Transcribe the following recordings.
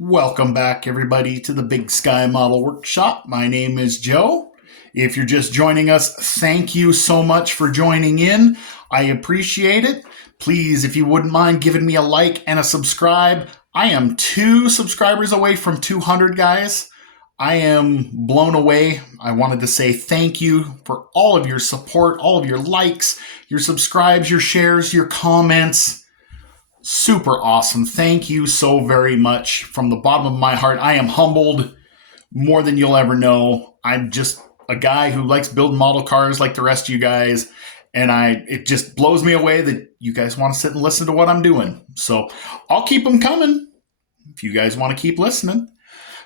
Welcome back, everybody, to the Big Sky Model Workshop. My name is Joe. If you're just joining us, thank you so much for joining in. I appreciate it. Please, if you wouldn't mind giving me a like and a subscribe. I am 2 subscribers away from 200, guys. I am blown away. I wanted to say thank you for all of your support, all of your likes, your subscribes, your shares, your comments. Super awesome. Thank you so very much. From the bottom of my heart, I am humbled more than you'll ever know. I'm just a guy who likes building model cars like the rest of you guys. And it just blows me away that you guys want to sit and listen to what I'm doing. So I'll keep them coming if you guys want to keep listening.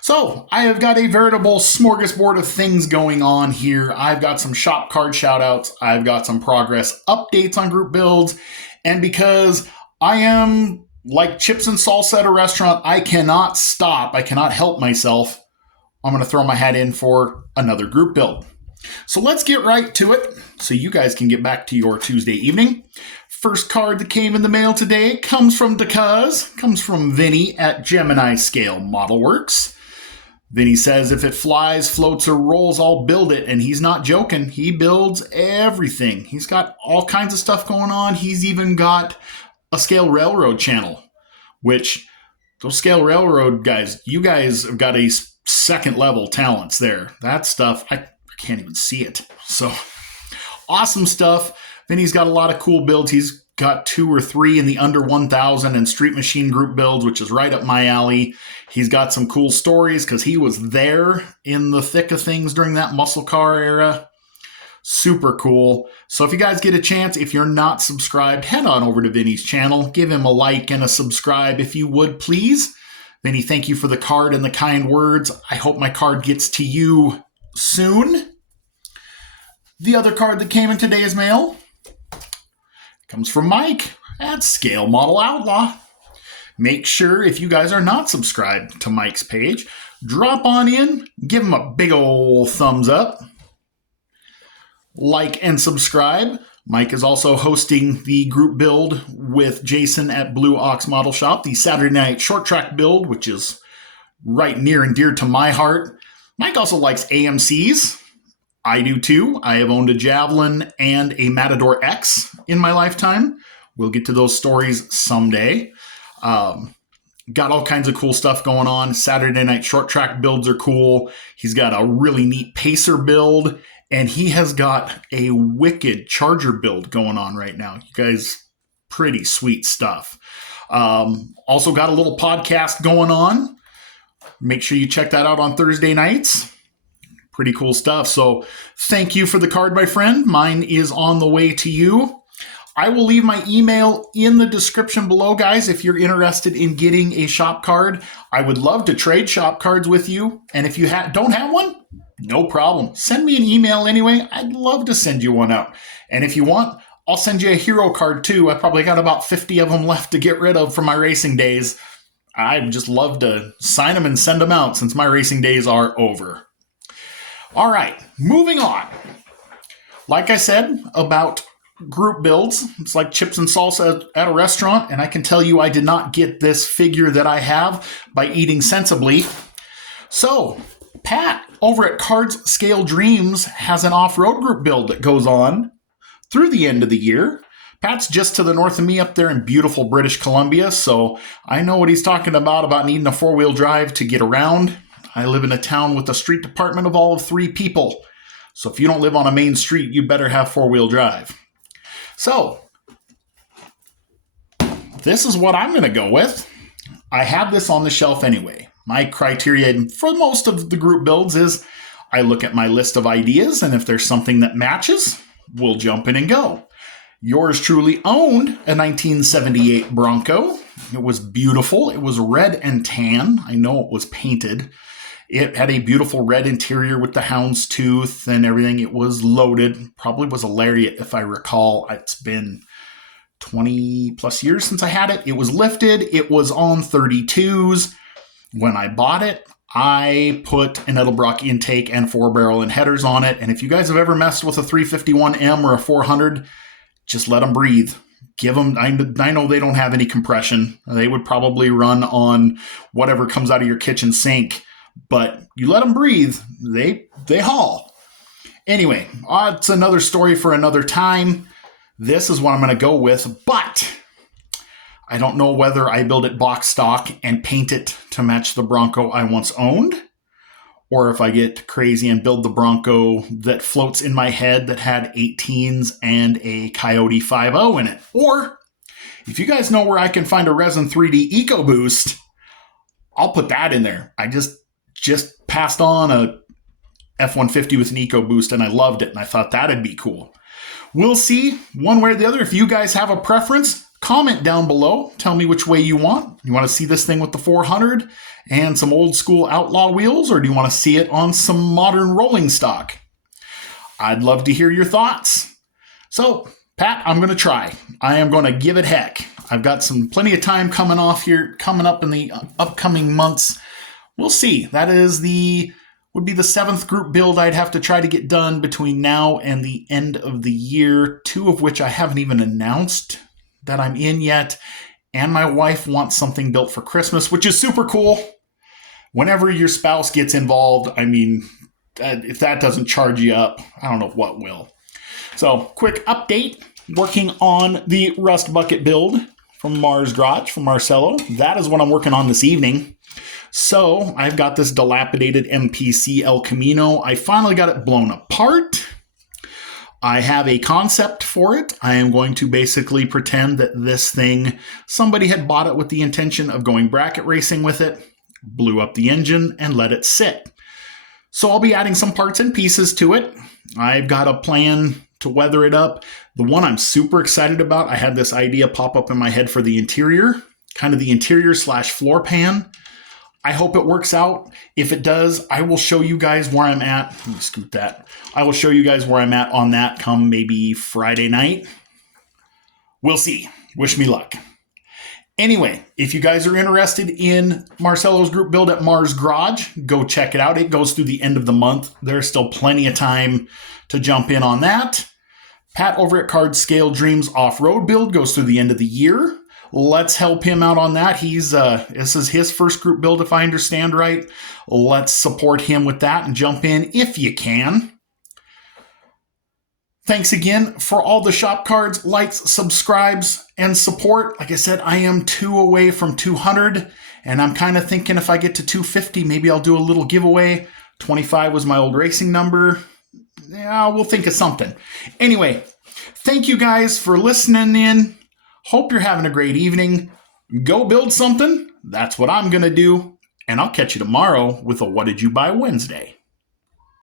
So I have got a veritable smorgasbord of things going on here. I've got some shop card shoutouts. I've got some progress updates on group builds. And because I am like chips and salsa at a restaurant, I cannot stop. I cannot help myself. I'm going to throw my hat in for another group build. So let's get right to it so you guys can get back to your Tuesday evening. First card that came in the mail today comes from Vinny at Gemini Scale Model Works. Vinny says, if it flies, floats, or rolls, I'll build it. And he's not joking. He builds everything. He's got all kinds of stuff going on. He's even got a Scale Railroad channel, which those Scale Railroad guys, you guys have got a second level talents there. That stuff, I can't even see it. So awesome stuff. Vinny's got a lot of cool builds. He's got 2 or 3 in the under 1,000 and Street Machine group builds, which is right up my alley. He's got some cool stories because he was there in the thick of things during that muscle car era. Super cool. So if you guys get a chance, if you're not subscribed, head on over to Vinny's channel. Give him a like and a subscribe if you would, please. Vinny, thank you for the card and the kind words. I hope my card gets to you soon. The other card that came in today's mail comes from Mike at Scale Model Outlaw. Make sure, if you guys are not subscribed to Mike's page, drop on in, give him a big old thumbs up. Like and subscribe. Mike is also hosting the group build with Jason at Blue Ox Model Shop, the Saturday night short track build, which is right near and dear to my heart. Mike also likes AMCs. I do too. I have owned a Javelin and a Matador X in my lifetime. We'll get to those stories someday. Got all kinds of cool stuff going on. Saturday night short track builds are cool. He's got a really neat pacer build. And he has got a wicked charger build going on right now. You guys, pretty sweet stuff. Also got a little podcast going on. Make sure you check that out on Thursday nights. Pretty cool stuff. So thank you for the card, my friend. Mine is on the way to you. I will leave my email in the description below, guys, if you're interested in getting a shop card. I would love to trade shop cards with you. And if you don't have one, no problem. Send me an email anyway. I'd love to send you one out. And if you want, I'll send you a hero card too. I probably got about 50 of them left to get rid of from my racing days. I'd just love to sign them and send them out since my racing days are over. All right, moving on. Like I said about group builds, it's like chips and salsa at a restaurant, and I can tell you I did not get this figure that I have by eating sensibly. So Pat over at Cards Scale Dreams has an off-road group build that goes on through the end of the year. Pat's just to the north of me up there in beautiful British Columbia, so I know what he's talking about needing a 4-wheel drive to get around. I live in a town with a street department of all of 3 people. So if you don't live on a main street, you better have 4-wheel drive. So this is what I'm going to go with. I have this on the shelf anyway. My criteria for most of the group builds is I look at my list of ideas, and if there's something that matches, we'll jump in and go. Yours truly owned a 1978 Bronco. It was beautiful. It was red and tan. I know it was painted. It had a beautiful red interior with the houndstooth and everything. It was loaded. Probably was a Lariat if I recall. It's been 20 plus years since I had it. It was lifted. It was on 32s. When I bought it, I put an Edelbrock intake and 4-barrel and headers on it. And if you guys have ever messed with a 351M or a 400, just let them breathe. Give them, I know they don't have any compression. They would probably run on whatever comes out of your kitchen sink, but you let them breathe, they haul. Anyway, it's another story for another time. This is what I'm going to go with, but I don't know whether I build it box stock and paint it to match the Bronco I once owned, or if I get crazy and build the Bronco that floats in my head that had 18s and a Coyote 5.0 in it. Or if you guys know where I can find a Resin 3D EcoBoost, I'll put that in there. I just passed on a F-150 with an EcoBoost and I loved it and I thought that'd be cool. We'll see one way or the other. If you guys have a preference, comment down below. Tell me which way you want. You want to see this thing with the 400 and some old school Outlaw wheels, or do you want to see it on some modern rolling stock? I'd love to hear your thoughts. So, Pat, I'm going to try. I am going to give it heck. I've got plenty of time coming up in the upcoming months. We'll see. That would be the 7th group build I'd have to try to get done between now and the end of the year, 2 of which I haven't even announced that I'm in yet. And my wife wants something built for Christmas, which is super cool. Whenever your spouse gets involved, I mean, if that doesn't charge you up, I don't know what will. So, quick update. Working on the Rust Bucket build from Mars Garage, from Marcelo. That is what I'm working on this evening. So, I've got this dilapidated MPC El Camino. I finally got it blown apart. I have a concept for it. I am going to basically pretend that this thing, somebody had bought it with the intention of going bracket racing with it, blew up the engine, and let it sit. So I'll be adding some parts and pieces to it. I've got a plan to weather it up. The one I'm super excited about, I had this idea pop up in my head for the interior, kind of the interior / floor pan. I hope it works out. If it does, I will show you guys where I'm at. Let me scoot that. I will show you guys where I'm at on that come maybe Friday night. We'll see. Wish me luck. Anyway, if you guys are interested in Marcelo's group build at Mars Garage, go check it out. It goes through the end of the month. There's still plenty of time to jump in on that. Pat over at Card Scale Dreams Off-Road build goes through the end of the year. Let's help him out on that. This is his first group build, if I understand right. Let's support him with that and jump in if you can. Thanks again for all the shop cards, likes, subscribes, and support. Like I said, I am 2 away from 200, and I'm kind of thinking if I get to 250, maybe I'll do a little giveaway. 25 was my old racing number. Yeah, we'll think of something. Anyway, thank you guys for listening in. Hope you're having a great evening. Go build something. That's what I'm going to do. And I'll catch you tomorrow with a What Did You Buy Wednesday.